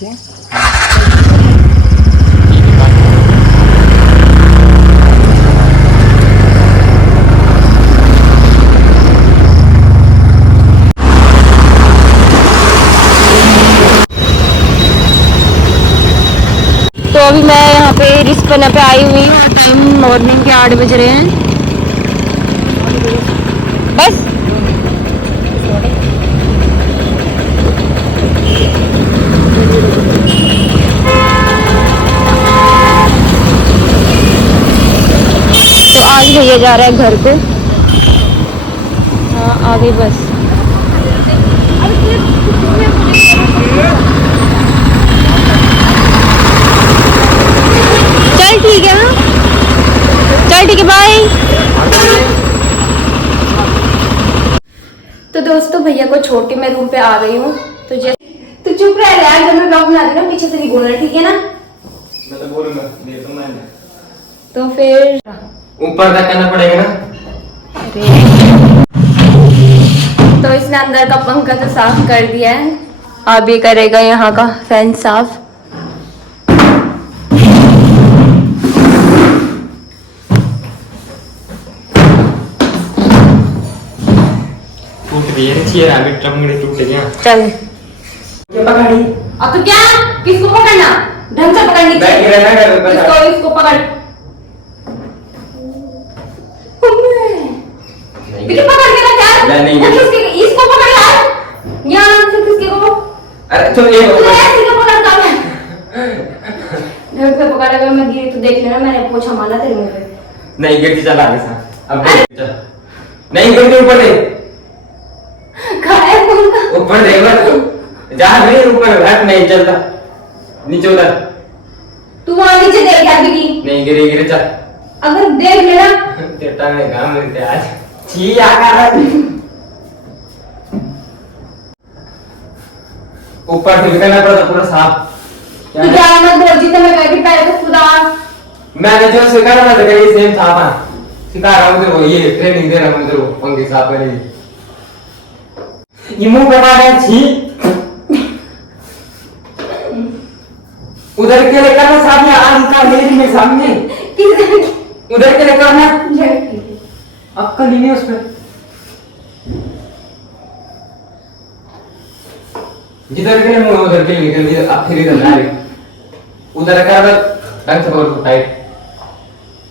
तो अभी मैं यहाँ पे रिस्पना पे आई हुई हूँ। टाइम मॉर्निंग के 8 बज रहे हैं। बस तो आज भैया जा रहा है घर पे। हाँ आगे बस। चल ठीक है। हाँ चल ठीक है, बाय। तो दोस्तों भैया को छोड़ के मैं रूम पे आ गई हूँ। तो तू चुप रह यार, जब मैं ब्लॉग बना रही हूँ पीछे से नहीं बोलना, ठीक है ना? मैं तो बोलूंगा, दे तो मैंने। तो फिर ऊपर तक करना पड़ेगा ना। अरे तो इसने अंदर का पंखा तो साफ कर दिया है, अभी करेगा यहाँ का फैन साफ। टूट गई है चेयर, अभी टंगड़ी टूट गया। चल क्या पकड़ी? अब तो क्या, किसको पकड़ना? ढंग से पकड़नी चाहिए। इसको पकड़। लेकिन पकड़ के रख यार। नहीं इसको पकड़ यार। यहाँ से किसके को? अरे तो ये ऐसे क्यों पकड़ता मैं? ढंग से पकड़ा, अगर मैं गिरी तो देख लेना, मैंने पोछा मारा तेरे मुंह पे। नहीं गिरती, चला आगे सा। अब चल। नहीं गिरती, ऊपर दे। कहाँ है पंखा? ऊपर दे बस। जा नहीं, ऊपर हाथ नहीं चलता। नीचे उतर। तू वहाँ नीचे देख यार बिकी। नहीं गिरे गिरे, चल। अगर देख लेना। तेरा में काम मिलते आज। छी आकार। ऊपर से निकलना पड़ता पूरा साफ। तू क्या मत बोल, जितना मैं कहती पहले तो खुदा। मैंने जो सिखाया ना, तो ये सेम साफ है। सिखा रहा हूँ तेरे को, ये ट्रेनिंग दे रहा हूँ तेरे को, पंखे साफ करने की। ये मुंह बना रहा है, छी। उधर के लिए करना सामने, आंखा मेरी में सामने। उधर के लिए करना। अक्कल ही नहीं उस पर। जिधर के लिए मुंह उधर के लिए निकल, अब फिर इधर ला रही। उधर कर ढंग से पकड़ो, टाइट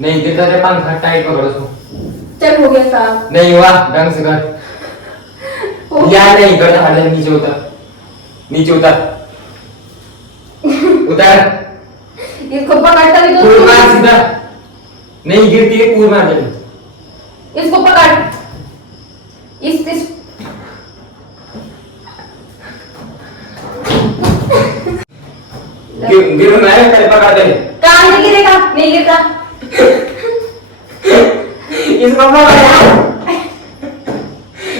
नहीं गिरता रे, पंखा टाइट पकड़ो उसको। चल हो गया साफ। नहीं हुआ, ढंग से कर। या नहीं करता, हट जा, नीचे उतर। नीचे उतर। उतर। इसको पकड़ता भी तो कूद मार सीधा। नहीं गिरती है, कूद मार जल्दी। इसको पकड़। इस गिर मैं पहले पकड़ दे। कहाँ नहीं गिरेगा? नहीं गिरता। इसको पकड़ यार।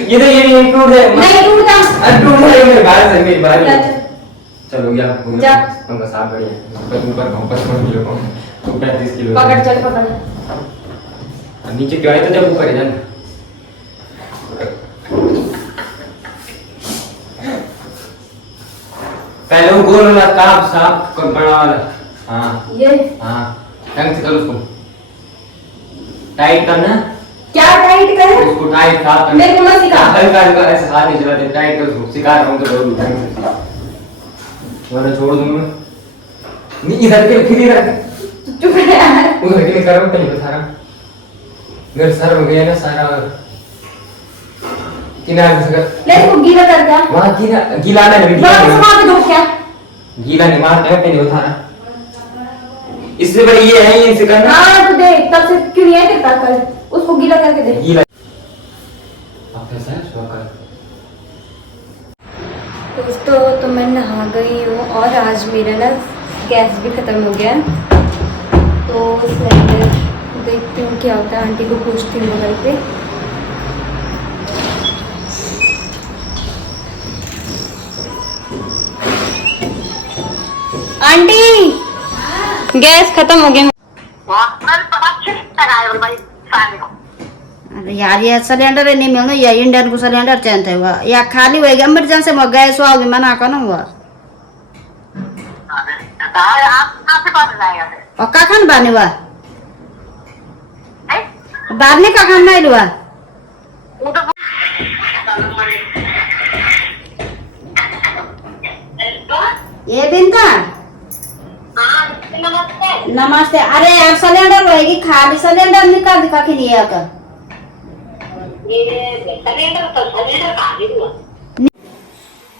ये टूट जाए। नहीं टूटता। टूट जाएगा, मेरे बाहर से, मेरी बाहर। चल चलो गया जा। पंखा साफ बढ़िया। ऊपर 5 किलो को 35 किलो पकड़, चल पकड़। नीचे क्यों आए तो जब ऊपर है जाना। पहले वो गोल वाला काम साफ कर, बड़ा वाला। हाँ ये हाँ, ढंग से कर उसको, टाइट करना। क्या टाइट करे? उसको टाइट साफ करना। मेरे को मत सिखा। हल्का हल्का ऐसे हाथ नहीं चलाते, टाइट कर उसको। सिखा रहा हूँ तो जरूर ढंग से, वरना छोड़ दूंगा। नहीं इधर के, फिर इधर चुप रह यार। उधर के लिए करो, कहीं बता रहा। मेरे सर हो गया ना सारा। किनारे से कर। ले इसको गीला कर क्या? वहाँ गीला नहीं, वहाँ पे धो क्या? गीला नहीं मारते हैं, पहले बता रहा। इससे बड़ी ये है, इनसे करना। हाँ तो देख, तब से क्यों नहीं है कितना कर, उसको गीला करके दे। गीला अब कैसा है शो कर। दोस्तों तो मैं नहा गई हूँ और आज मेरा ना गैस भी ख़त्म हो गया। तो सिलेंडर देखती हूँ क्या होता है, आंटी को पूछती हूँ मोबाइल पे। आंटी गैस खत्म हो गया। अरे यार ये सिलेंडर नहीं मिलना, या इंडियन को सिलेंडर चेंज हुआ या खाली होएगा इमरजेंसी में गैस हुआ भी मना करो हुआ। और का खान बाने वा बारने का खान नहीं लुआ ये बिंता नमस्ते। अरे यार सिलेंडर रहेगी खाली सिलेंडर निकाल दिखा के लिए आकर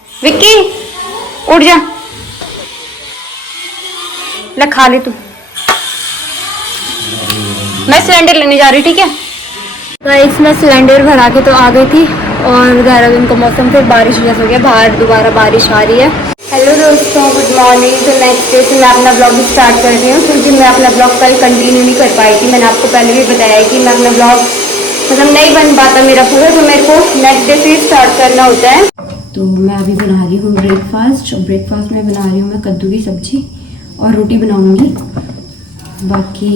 विक्की उठ जा, ले खा ले तू। मैं सिलेंडर लेने जा रही, ठीक है गाइस। मैं सिलेंडर भरा के तो आ गई थी और देहरादून का मौसम फिर बारिश जैसा हो गया, बाहर दोबारा बारिश आ रही है। हेलो दोस्तों, गुड मॉर्निंग। तो नेक्स्ट डे से मैं अपना ब्लॉग स्टार्ट कर रही हूँ क्योंकि मैं अपना ब्लॉग कल कंटिन्यू नहीं कर पाई थी। मैंने आपको पहले भी बताया है कि मैं अपना ब्लॉग मतलब नहीं बन पाता मेरा पूरा, तो मेरे को नेक्स्ट डे से स्टार्ट करना होता है। तो मैं अभी बना रही हूँ ब्रेकफास्ट। ब्रेकफास्ट में बना रही हूँ मैं कद्दू की सब्जी और रोटी बनाऊँगी। बाकी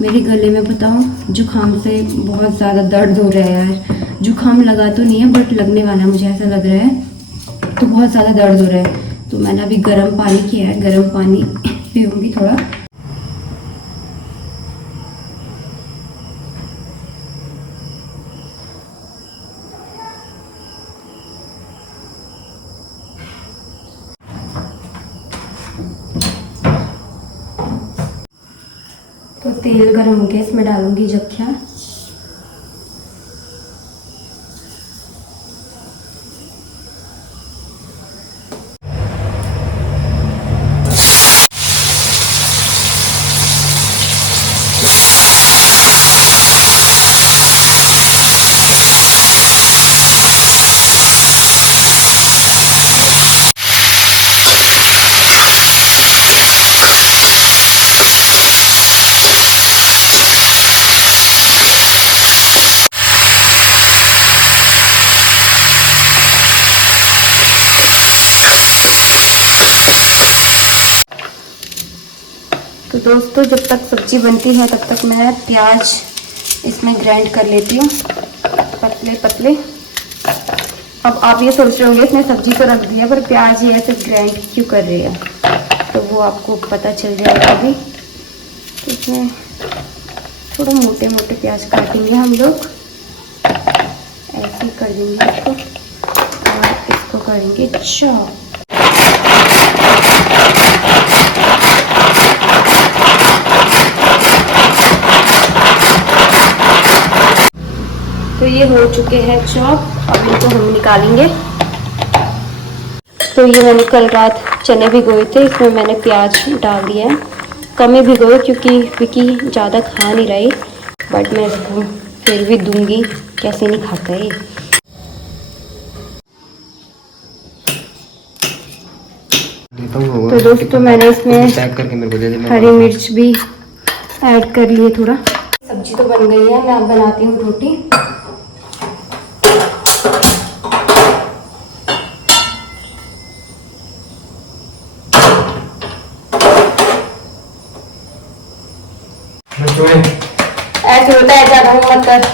मेरे गले में बताऊँ जुकाम से बहुत ज़्यादा दर्द हो रहा है यार। जुकाम लगा तो नहीं है बट लगने वाला है, मुझे ऐसा लग रहा है। तो बहुत ज़्यादा दर्द हो रहा है, तो मैंने अभी गर्म पानी किया है, गर्म पानी पीऊँगी थोड़ा। तो तेल गर्म हो गया, इसमें डालूंगी जख्या। तो दोस्तों जब तक सब्जी बनती है तब तक मैं प्याज इसमें ग्राइंड कर लेती हूँ पतले पतले। अब आप ये सोच रहे होंगे इसने सब्जी तो रख दिया पर प्याज ये ऐसे ग्राइंड क्यों कर रही है, तो वो आपको पता चल जाएगा अभी। तो इसमें थोड़ा मोटे मोटे प्याज काटेंगे हम लोग, ऐसे कर देंगे इसको और इसको करेंगे चॉप। तो ये हो चुके हैं चॉप, अब इनको हम निकालेंगे। तो ये मैंने कल रात चने भिगोए थे, इसमें मैंने प्याज डाल दिया है। कम ही भिगोए क्योंकि विकी ज़्यादा खा नहीं रही, बट मैं इसको फिर भी दूंगी, कैसे नहीं खाता ये। तो दोस्तों मैंने इसमें हरी मिर्च भी ऐड कर लिए थोड़ा। सब्जी तो बन गई है, मैं अब बनाती हूँ रोटी। ऐसे होता है, ज्यादा मत कर।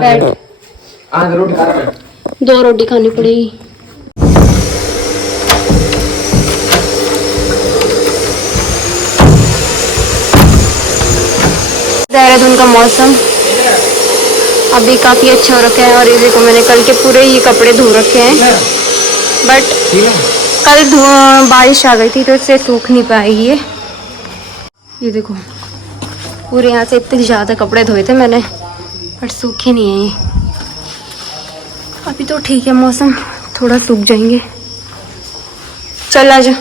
बैठ, रोटी खा रहा है। 2 रोटी खानी पड़ेगी। देहरादून का मौसम अभी काफी अच्छा हो रखा है और ये देखो मैंने कल के पूरे ये कपड़े धो रखे हैं, बट कल बारिश आ गई थी तो इससे सूख नहीं पाएगी ये देखो पूरे यहाँ से इतने ज़्यादा कपड़े धोए थे मैंने, बट सूखे नहीं है ये। अभी तो ठीक है मौसम, थोड़ा सूख जाएंगे। चल आ जा।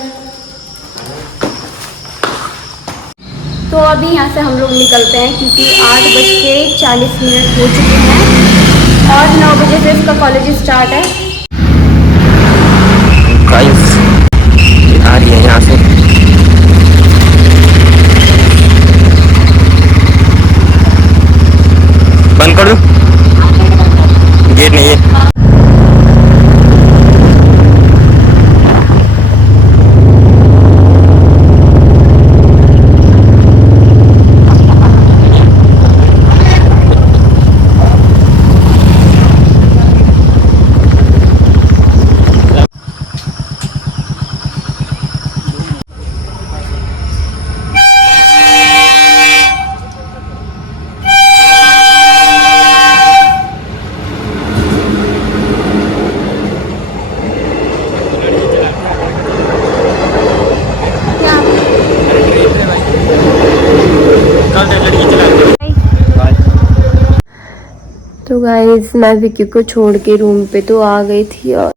तो अभी यहाँ से हम लोग निकलते हैं क्योंकि 8:40 हो चुके हैं और 9 बजे से इसका कॉलेज स्टार्ट है। गाइस आ रही है यहाँ से गाइस मैं विक्की को छोड़ के रूम पे तो आ गई थी। और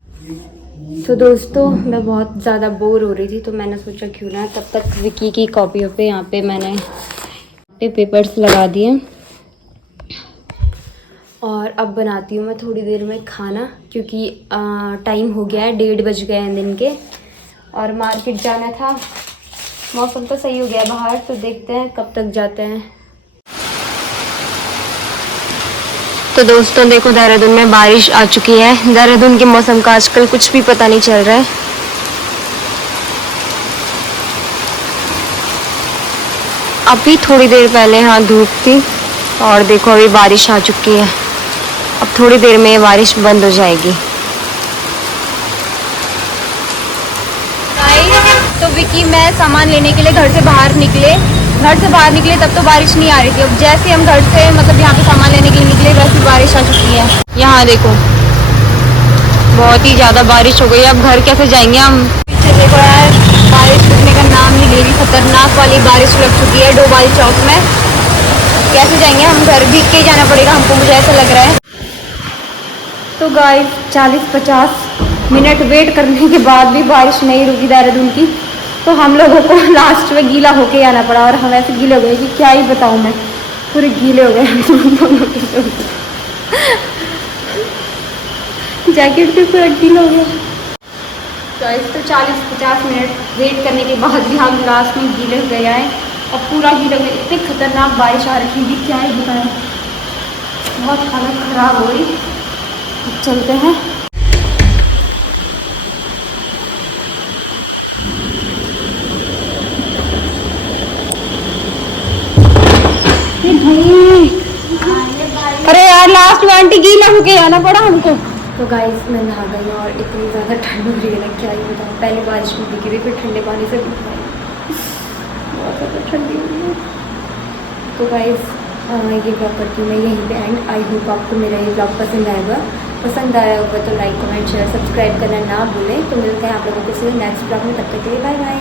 तो दोस्तों मैं बहुत ज़्यादा बोर हो रही थी, तो मैंने सोचा क्यों ना तब तक विक्की की कॉपियों पे यहाँ पे मैंने पेपर्स लगा दिए। और अब बनाती हूँ मैं थोड़ी देर में खाना, क्योंकि टाइम हो गया है, 1:30 बज गए हैं दिन के। और मार्केट जाना था, मौसम तो सही हो गया है बाहर, तो देखते हैं कब तक जाते हैं। तो दोस्तों देखो देहरादून में बारिश आ चुकी है। देहरादून के मौसम का आजकल कुछ भी पता नहीं चल रहा है। अभी थोड़ी देर पहले यहाँ धूप थी और देखो अभी बारिश आ चुकी है। अब थोड़ी देर में ये बारिश बंद हो जाएगी। तो विकी मैं सामान लेने के लिए घर से बाहर निकले तब तो बारिश नहीं आ रही थी। अब जैसे हम घर से मतलब यहाँ पे सामान लेने के लिए निकले वैसे बारिश आ चुकी है। यहाँ देखो बहुत ही ज़्यादा बारिश हो गई है। अब घर कैसे जाएंगे हम? पीछे देखो यार, बारिश रुकने का नाम नहीं ले रही। खतरनाक वाली बारिश लग चुकी है डोबाल चौक में। कैसे जाएंगे हम घर? भीग के ही जाना पड़ेगा हमको, मुझे ऐसा लग रहा है। तो गाइस 40-50 मिनट वेट करने के बाद भी बारिश नहीं रुकी देहरादून की, तो हम लोगों को लास्ट में गीला होके आना पड़ा। और हम ऐसे गीले हो गए कि क्या ही बताऊँ मैं, पूरे गीले हो गए दोनों के। जैकेट भी पूरा गीला हो गया। गाइस तो 40-50 मिनट वेट करने के बाद भी हम लास्ट में गीले हो गए हैं और पूरा गीले हो गए। इतनी खतरनाक बारिश आ रही थी, क्या ही बताएं, बहुत हालत ख़राब हो रही। चलते हैं। अरे यार लास्ट में आंटी गीला होके आना पड़ा हमको। तो गाइस मैं नहा गई और इतनी ज़्यादा ठंड हो रही है ना, क्या ही बताऊँ। पहले बारिश में भीगी थी, फिर ठंडे पानी से बहुत ज़्यादा ठंडी हो रही है। तो गाइस ये ब्लॉग करती हूँ मैं यहीं पे एंड। आई होप आपको मेरा ये ब्लॉग पसंद आया होगा तो लाइक कमेंट शेयर सब्सक्राइब करना ना भूलें। तो मिलते हैं आप लोगों के साथ नेक्स्ट ब्लॉग में, तब तक के लिए बाय बाय।